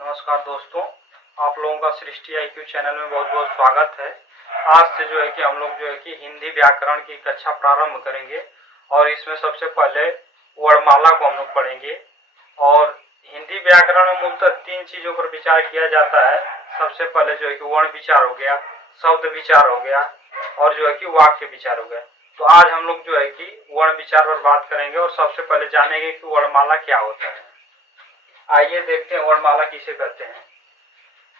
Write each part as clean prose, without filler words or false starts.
नमस्कार दोस्तों, आप लोगों का सृष्टि IQ चैनल में बहुत बहुत स्वागत है। आज से हम लोग हिंदी व्याकरण की कक्षा प्रारंभ करेंगे और इसमें सबसे पहले वर्णमाला को हम लोग पढ़ेंगे। और हिंदी व्याकरण में मूलतः 3 चीज़ों पर विचार किया जाता है। सबसे पहले वर्ण विचार हो गया, शब्द विचार हो गया और वाक्य विचार हो गया। तो आज हम लोग वर्ण विचार पर बात करेंगे और सबसे पहले जानेंगे कि वर्णमाला क्या होता है। आइए देखते हैं वर्णमाला किसे कहते हैं।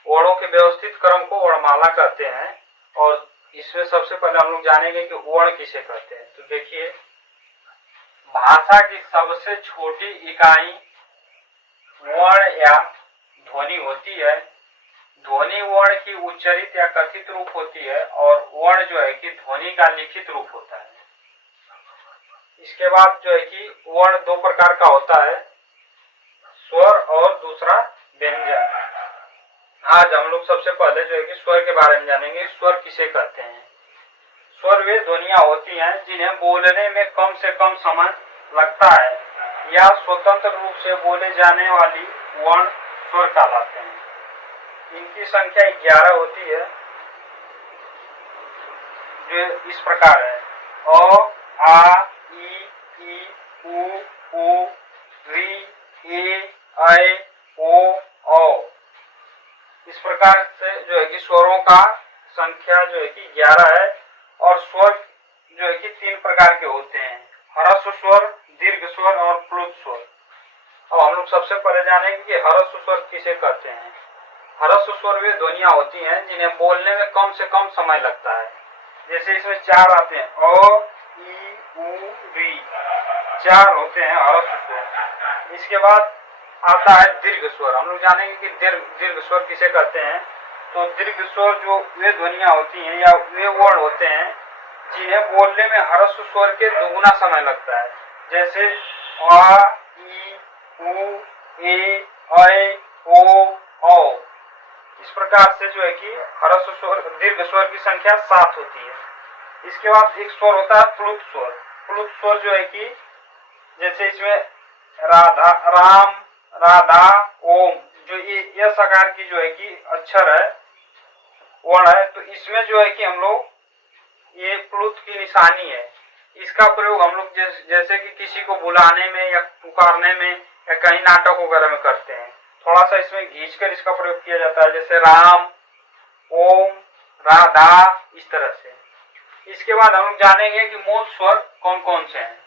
वर्णों के व्यवस्थित क्रम को वर्णमाला कहते हैं और इसमें सबसे पहले हम लोग जानेंगे कि वर्ण किसे कहते हैं। तो देखिए, भाषा की सबसे छोटी इकाई वर्ण या ध्वनि होती है। ध्वनि वर्ण की उच्चारित या कथित रूप होती है और वर्ण ध्वनि का लिखित रूप होता है। इसके बाद वर्ण 2 प्रकार का होता है, स्वर और दूसरा व्यंजन। आज हम लोग सबसे पहले स्वर के बारे में जानेंगे। स्वर किसे कहते हैं। स्वर वे ध्वनियां होती हैं जिन्हें बोलने में कम से कम समय लगता है या स्वतंत्र रूप से बोले जाने वाली वर्ण स्वर कहलाते हैं। इनकी संख्या 11 होती है, जो इस प्रकार है: अ, आ, ई, उ, री, ए, ऐ, ओ, औ। इस प्रकार से स्वरों का संख्या 11 है। और स्वर 3 प्रकार के होते हैं, ह्रस्व स्वर, दीर्घ स्वर और प्लुत स्वर। अब हम लोग सबसे पहले जानेंगे कि ह्रस्व स्वर किसे कहते हैं। ह्रस्व स्वर वे ध्वनियां होती हैं जिन्हें बोलने में कम से कम समय लगता है। जैसे इसमें 4 आते हैं, अ, ई, उ, री, 4 होते हैं ह्रस्व स्वर। इसके बाद आता है दीर्घ स्वर। हम लोग जानेंगे कि दीर्घ स्वर किसे कहते हैं। तो दीर्घ स्वर जो वे ध्वनियां होती हैं या वे वर्ण होते हैं जिन्हें बोलने में ह्रस्व स्वर के दोगुना समय लगता है। जैसे आ, ई, उ, ए, ऐ, ओ, औ। इस प्रकार से ह्रस्व स्वर, दीर्घ स्वर की संख्या 7 होती है। इसके बाद एक स्वर होता है प्लुत स्वर। प्लुत स्वर जैसे इसमें राधा, राम, राधा, ओम, जो ये सकार की अक्षर है, वर्ण है। तो इसमें हम लोग ये प्लुत की निशानी है। इसका प्रयोग हम लोग जैसे कि किसी को बुलाने में या पुकारने में या कहीं नाटक वगैरह में करते हैं। थोड़ा सा इसमें खींचकर इसका प्रयोग किया जाता है, जैसे राम, ओम, राधा, इस तरह से। इसके बाद हम लोग जानेंगे कि मूल स्वर कौन कौन से हैं।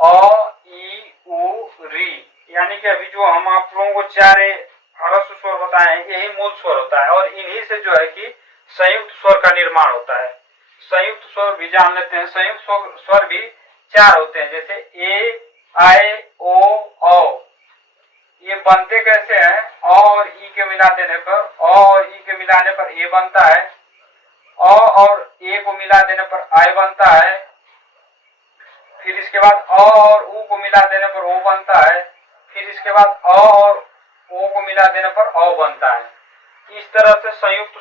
अ, ई, उ, री, यानी कि अभी जो हम आप लोगों को 4 ह्रस्व स्वर बताए हैं, यही मूल स्वर होता है और इन्हीं से संयुक्त स्वर का निर्माण होता है। संयुक्त स्वर भी जान लेते हैं। संयुक्त स्वर भी 4 होते हैं, जैसे ए, ऐ, ओ, औ। ये बनते कैसे हैं? अ और ई के मिला देने पर, अ और ई के मिलाने पर ए बनता है, अ और ए को मिला देने पर आई बनता है, फिर इसके बाद अ और उ को मिला देने पर ओ बनता है, फिर इसके बाद अ और ओ को मिला देने पर औ बनता है। इस तरह से संयुक्त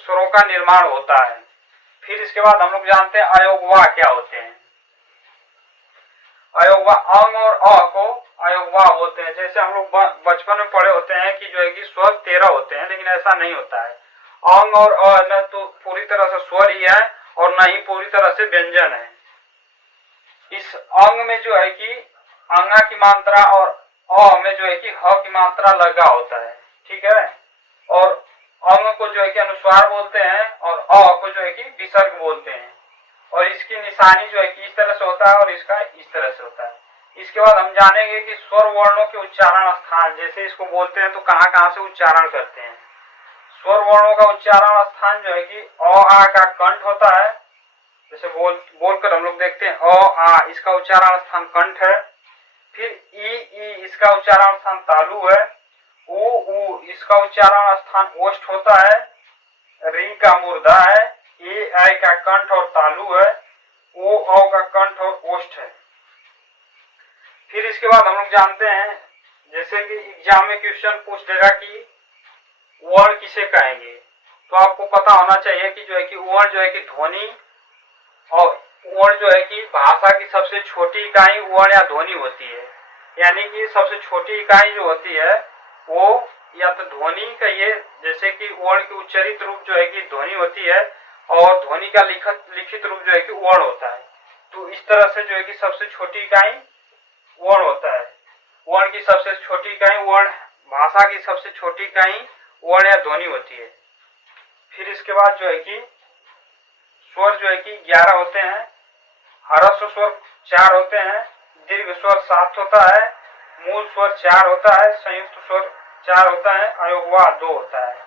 स्वरों का निर्माण होता है। फिर इसके बाद हम लोग जानते हैं अयोगवा क्या होते हैं। अयोगवा, अंग और अ को अयोगवा बोलते हैं। जैसे हम लोग बचपन में पढ़े होते हैं कि स्वर 13 होते हैं, लेकिन ऐसा नहीं होता है। अंग और अ न तो पूरी तरह से स्वर ही है और न ही पूरी तरह से व्यंजन है। इस अंग में अंगा की मात्रा और अ में ह की मात्रा लगा होता है, ठीक है। और अंग को अनुस्वार बोलते हैं और अ को विसर्ग बोलते हैं। और इसकी निशानी इस तरह से होता है और इसका इस तरह से होता है। इसके बाद हम जानेंगे कि स्वर वर्णों के उच्चारण स्थान, जैसे इसको बोलते हैं तो कहाँ कहाँ से उच्चारण करते हैं। स्वर वर्णों का उच्चारण स्थान अ, आ का कंठ होता है। जैसे बोलकर हम लोग देखते हैं अ, आ, इसका उच्चारण स्थान कंठ है। फिर ई, इसका उच्चारण स्थान तालु है। उ, इसका उच्चारण स्थान ओष्ठ होता है। री का मूर्धा है। ए, आई का कंठ और तालु है। ओ, औ का कंठ और ओष्ठ है। फिर इसके बाद हम लोग जानते हैं, जैसे कि एग्जाम में क्वेश्चन पूछ देगा कि वर्ण किसे कहेंगे, तो आपको पता होना चाहिए कि वर्ण ध्वनि, और वर्ण भाषा की सबसे छोटी इकाई वर्ण या ध्वनि होती है। यानी कि सबसे छोटी इकाई जो होती है वो या तो ध्वनि कहिए, जैसे कि वर्ण की उच्चारित रूप जो है कि ध्वनि होती है और ध्वनि का लिखित रूप जो है कि वर्ण होता है। तो इस तरह से जो है कि सबसे छोटी इकाई वर्ण होता है। वर्ण की सबसे छोटी इकाई वर्ण, भाषा की सबसे छोटी इकाई वर्ण या ध्वनि होती है। फिर इसके बाद जो है कि स्वर जो है कि 11 होते हैं। ह्रस्व स्वर 4 होते हैं, दीर्घ स्वर 7 होता है, मूल स्वर 4 होता है, संयुक्त स्वर 4 होता है, अयोगवा 2 होता है।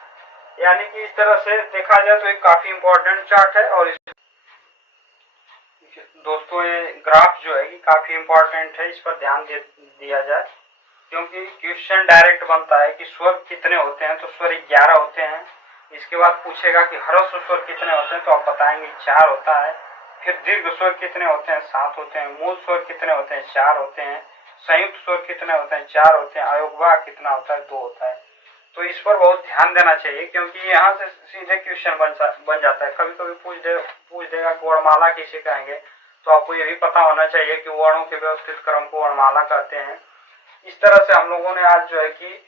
यानी कि इस तरह से देखा जाए तो एक काफी इंपॉर्टेंट चार्ट है। और दोस्तों ये ग्राफ जो है कि काफी इंपॉर्टेंट है, इस पर ध्यान दिया जाए, क्योंकि क्वेश्चन डायरेक्ट बनता है कि स्वर कितने होते हैं, तो स्वर 11 होते हैं। इसके बाद पूछेगा कि ह्रस्व स्वर कितने होते हैं, तो आप बताएंगे 4 होता है। फिर दीर्घ स्वर कितने होते हैं, 7 होते हैं। मूल स्वर कितने होते हैं, 4 होते हैं। संयुक्त स्वर कितने होते हैं, 4 होते हैं। अयोगवा कितना होता है, 2 होता है। तो इस पर बहुत ध्यान देना चाहिए, क्योंकि यहाँ से सीधे क्वेश्चन बन जाता है। कभी कभी पूछ देगा कि वर्णमाला किसे कहेंगे, तो आपको ये भी पता होना चाहिए कि वर्णों के व्यवस्थित क्रम को वर्णमाला कहते हैं। इस तरह से हम लोगों ने आज जो है कि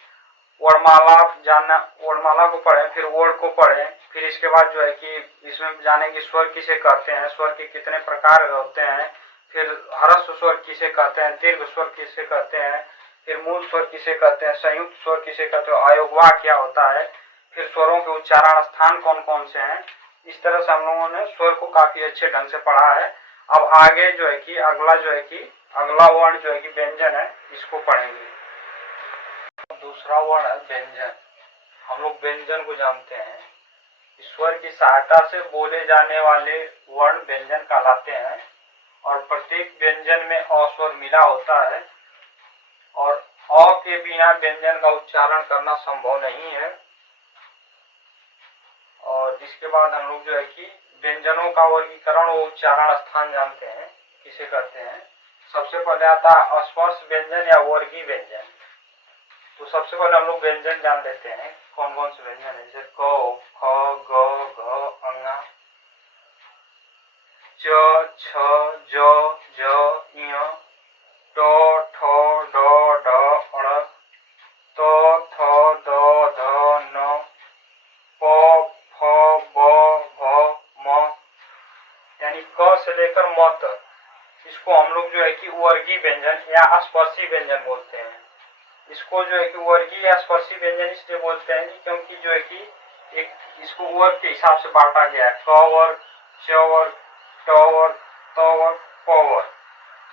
वर्णमाला को पढ़े, फिर वर्ण को पढ़े, फिर इसके बाद जो है कि इसमें जाने कि स्वर किसे कहते हैं, स्वर के कितने प्रकार होते हैं, फिर ह्रस्व स्वर किसे कहते हैं, दीर्घ स्वर किसे कहते हैं, फिर मूल स्वर किसे कहते हैं, संयुक्त स्वर किसे कहते हैं, अयोगवा क्या होता है, फिर स्वरों के उच्चारण स्थान कौन कौन से हैं। इस तरह से हम लोगों ने स्वर को काफी अच्छे ढंग से पढ़ा है। अब आगे जो है कि अगला वर्ण जो है कि व्यंजन है, इसको पढ़ेंगे। दूसरा वर्ण है व्यंजन। हम लोग व्यंजन को जानते हैं, स्वर की सहायता से बोले जाने वाले वर्ण व्यंजन कहलाते हैं। और प्रत्येक व्यंजन में अ स्वर मिला होता है, और अ के बिना व्यंजन का उच्चारण करना संभव नहीं है। और इसके बाद हम लोग जो है कि व्यंजनों का वर्गीकरण और उच्चारण स्थान जानते हैं, किसे कहते हैं। सबसे पहले आता है स्पर्श व्यंजन या वर्गीय व्यंजन। तो सबसे पहले हम लोग व्यंजन जान लेते हैं, कौन कौन से व्यंजन है। जैसे क, ख, ग, घ, अंगा, च, छ, ज, झ, ञ, ट, ठ, ड, ढ, अण, त, थ, द, ध, न, प, फ, ब, भ, म, यानी क से लेकर म तक। इसको हम लोग जो है कि वर्गीय व्यंजन या स्पर्शी व्यंजन बोलते हैं। इसको जो है कि वर्गीय या स्पर्शी व्यंजन इसलिए बोलते हैं कि क्योंकि जो है कि एक इसको वर्ग के हिसाब से बांटा गया है। क वर्ग, च वर्ग, ट वर्ग, त वर्ग, प वर्ग।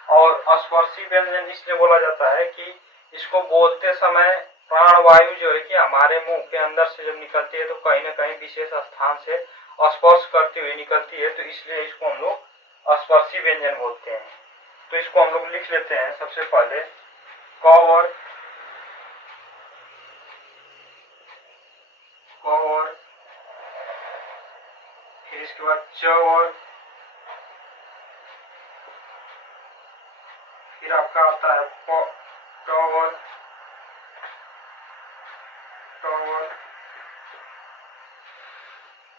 और स्पर्शी व्यंजन इसलिए बोला जाता है कि इसको बोलते समय प्राणवायु जो है कि हमारे मुंह के अंदर से जब निकलती है, तो कहीं ना कहीं विशेष स्थान से स्पर्श करती हुई निकलती है, तो इसलिए इसको हम लोग स्पर्शी व्यंजन बोलते हैं। तो इसको हम लोग लिख लेते हैं। सबसे पहले क वर्ग, क वर्ग, फिर इसके बाद च वर्ग, फिर आपका आता है ट वर्ग, ट वर्ग,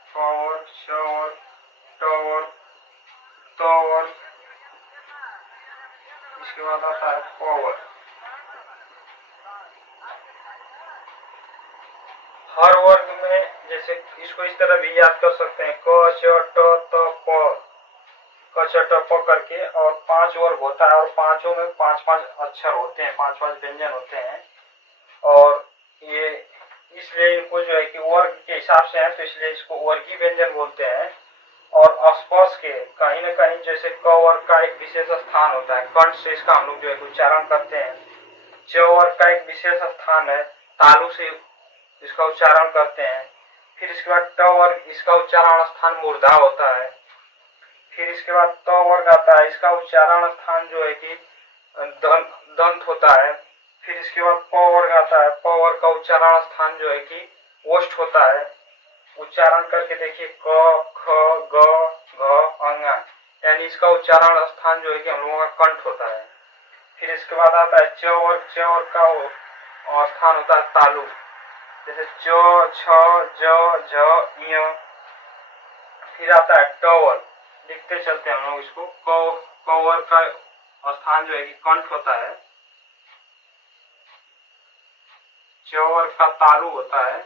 प वर्ग, च वर्ग, ट वर्ग, त वर्ग, इसके बाद आता है प वर्ग। हर वर्ग में जैसे इसको इस तरह भी याद कर सकते हैं, क, च, ट, त, प, क, च, ट, प करके। और 5 वर्ग होता है, और पांचों में 5-5 अक्षर होते हैं, 5-5 व्यंजन होते हैं। और ये इसलिए इनको जो है कि वर्ग के हिसाब से है, तो इसलिए इसको वर्गीय व्यंजन बोलते हैं। और स्पर्श के कहीं ना कहीं जैसे क वर्ग का एक विशेष स्थान होता है, कंठ से इसका हम लोग जो है उच्चारण करते हैं। च वर्ग का एक विशेष स्थान है, तालु से इसका उच्चारण करते हैं। फिर इसके बाद ट वर्ग, इसका उच्चारण स्थान मूर्धा होता है। फिर इसके बाद त वर्ग आता है, इसका उच्चारण स्थान जो है कि दंत होता है। फिर इसके बाद प वर्ग आता है, प वर्ग का उच्चारण स्थान जो है कि ओष्ठ होता है। उच्चारण करके देखिए, क, ख, ग, घ, अंगा, यानी इसका उच्चारण स्थान जो है कि हम लोगों का कंठ होता है। फिर इसके बाद आता है च वर्ग, च वर्ग का स्थान होता है तालु, जैसे च, छ, ज, झ, ञ। फिर आता है ट वर्ग, लिखते चलते हैं हम लोग इसको। क वर्ग का स्थान जो है कि कंठ होता है। च वर्ग का तालु होता है।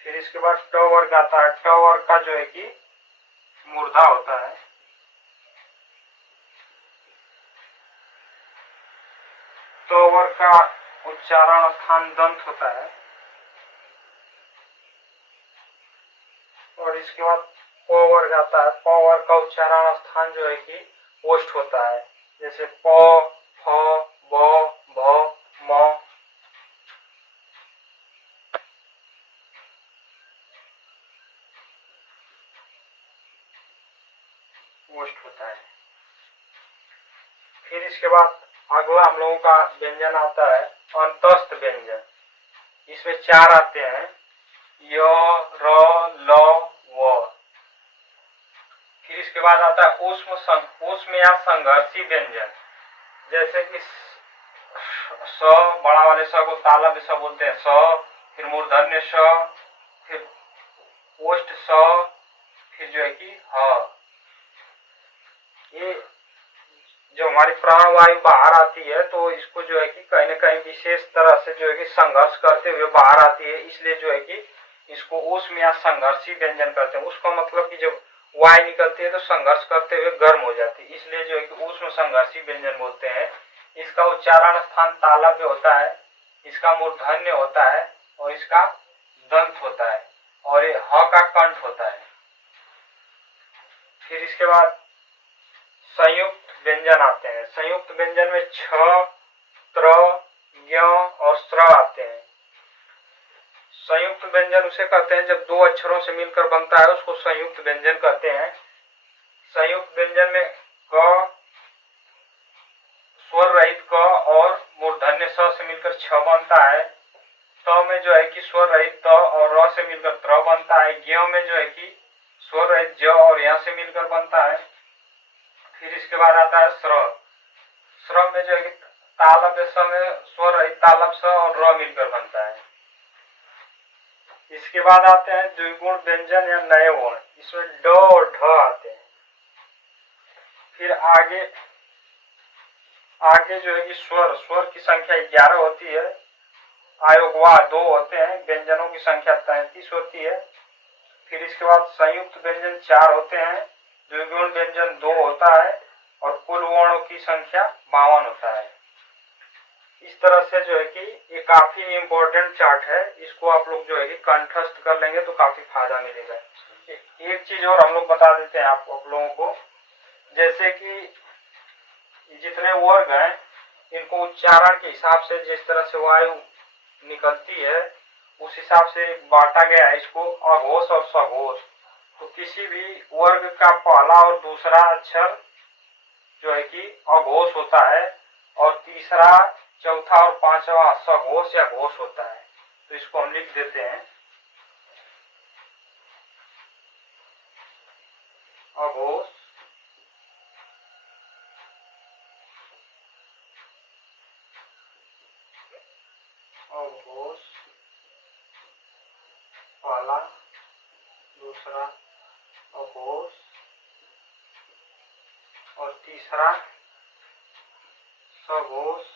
फिर इसके बाद ट वर्ग आता है। ट वर्ग का जो है कि मूर्धा होता है। ट वर्ग का उच्चारण स्थान दंत होता है। और इसके बाद प वर्ग आता है। प वर्ग का उच्चारण स्थान जो है कि ओष्ठ होता है, जैसे प, फ, ब, भ, म। ओष्ठ होता है। फिर इसके बाद अगला हम लोगों का व्यंजन आता है अंतस्थ व्यंजन। इसमें 4 आते हैं, य, र, ल, व। फिर इसके बाद आता है ऊष्म या संघर्षी व्यंजन, जैसे कि स, बड़ा वाले स को तालव्य स बोलते हैं, स। फिर मूर्धन्य स, फिर ओष्ठ स, फिर जो है कि ह। ये जो हमारी प्राण वायु बाहर आती है तो इसको जो है कि कहीं न कहीं विशेष तरह से जो है कि संघर्ष करते हुए बाहर आती है, इसलिए जो है कि इसको ऊष्म या संघर्षी व्यंजन करते हैं। उसका मतलब कि जब वायु निकलती है तो संघर्ष करते हुए गर्म हो जाती है, इसलिए जो है कि ऊष्म संघर्षी व्यंजन बोलते हैं। इसका उच्चारण स्थान तालव्य होता है, इसका मूर्धन्य होता है और इसका दंत होता है, और ये ह का कंठ होता है। फिर इसके बाद संयुक्त व्यंजन आते हैं। संयुक्त व्यंजन में छ, त्र, ज्ञ और स्र आते हैं। संयुक्त व्यंजन उसे कहते हैं जब 2 अक्षरों से मिलकर बनता है, उसको संयुक्त व्यंजन कहते हैं। संयुक्त व्यंजन में क, स्वर रहित क और मूर्धन्य स से मिलकर छ बनता है। त में जो है कि स्वर रहित त और र से मिलकर त्र बनता है। ज्ञ में जो है कि स्वर रहित ज और य से मिलकर बनता है। फिर इसके बाद आता है स्र। स्र में जो है कि तालव्य स में स्वर रहित तालव्य स और र मिलकर बनता है। इसके बाद आते हैं द्विगुण व्यंजन या नए वर्ण, इसमें ड और ढ आते हैं। फिर आगे जो है कि स्वर की संख्या 11 होती है, आयोगवा 2 होते हैं, व्यंजनों की संख्या 33 होती है। फिर इसके बाद संयुक्त व्यंजन 4 होते हैं, द्विगुण व्यंजन 2 होता है और कुल वर्णों की संख्या 52 होता है। इस तरह से जो है कि ये काफी इम्पोर्टेंट चार्ट है, इसको आप लोग जो है कि कंठस्थ कर लेंगे तो काफी फायदा मिलेगा। एक चीज और हम लोग बता देते हैं आप लोगों को, जैसे कि जितने वर्ग हैं इनको उच्चारण के हिसाब से जिस तरह से वायु निकलती है उस हिसाब से बांटा गया है इसको अघोष और सघोष। तो किसी भी वर्ग का पहला और दूसरा अक्षर जो है कि अघोष होता है और तीसरा, चौथा और पांचवा सघोष या घोष होता है। तो इसको हम लिख देते हैं अघोष, अघोष पहला, दूसरा अघोष और तीसरा सघोष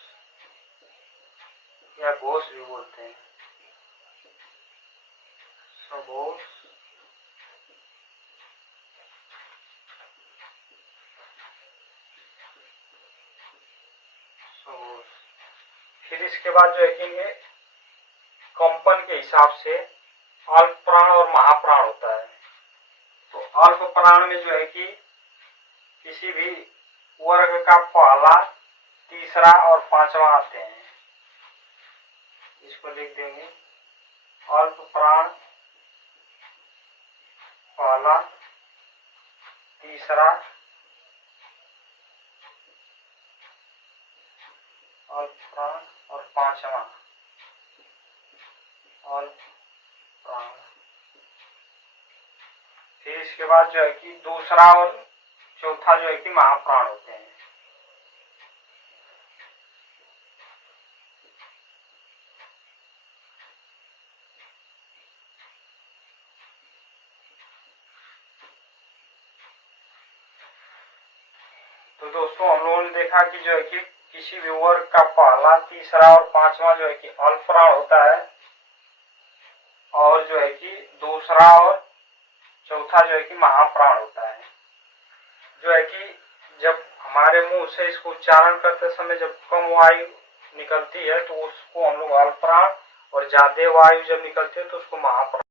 या घोष भी बोलते हैं, सघोष, सघोष। फिर इसके बाद जो है कि इनमें कंपन के हिसाब से अल्प प्राण और महाप्राण होता है। तो अल्प प्राण में जो है कि किसी भी वर्ग का पहला, तीसरा और पांचवा आते हैं, इसको लिख देंगे अल्प प्राण पहला, तीसरा, अल्प प्राण और पांचवा अल्प प्राण। फिर इसके बाद जो है कि दूसरा और चौथा जो है कि महाप्राण होते हैं। तो दोस्तों हम लोगों ने देखा कि जो है कि किसी भी वर्ग का पहला, तीसरा और पांचवा जो है कि अल्प प्राण होता है, और जो है कि दूसरा और चौथा जो है कि महाप्राण होता है। जो है कि जब हमारे मुंह से इसको उच्चारण करते समय जब कम वायु निकलती है तो उसको हम लोग अल्प प्राण, और ज्यादा वायु जब निकलती है तो उसको महाप्राण